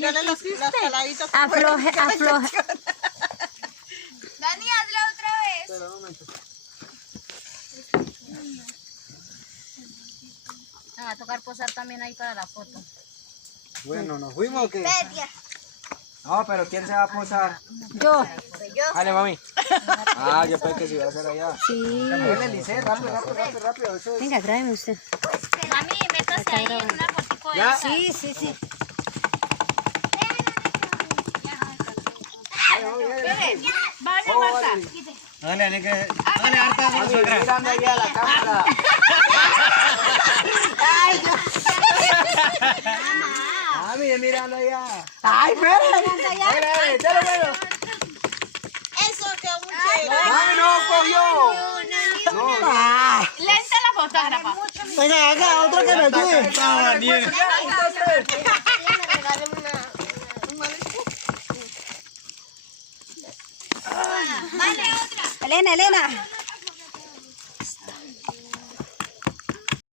tírale los caladitos. Afloje, afloje. Dani, hazlo otra vez. Espera un momento. Me va a tocar posar también ahí para la foto. Bueno, ¿nos fuimos o qué? Betia. No, pero ¿quién se va a posar? Yo. Dale, mami. Ah, yo pensé que se iba a hacer allá. Sí. Dale, Lice, rápido, rápido, rápido, rápido. Eso es... Venga, grábeme usted. Mami, métase ahí en una fotico de ¿Ya? Sí, sí, sí. Vaya, Marta. Dale, dale, que... Dale, harta, mami, mirando allá a la cámara. Mami, mirando allá. Ay, espérate. Dale, dale, dale, dale. Eso, que un chelo. Mami, no cogió. No, Lenta la fotógrafa. venga, haga otro que me ayude. Dale otra. Elena, Elena.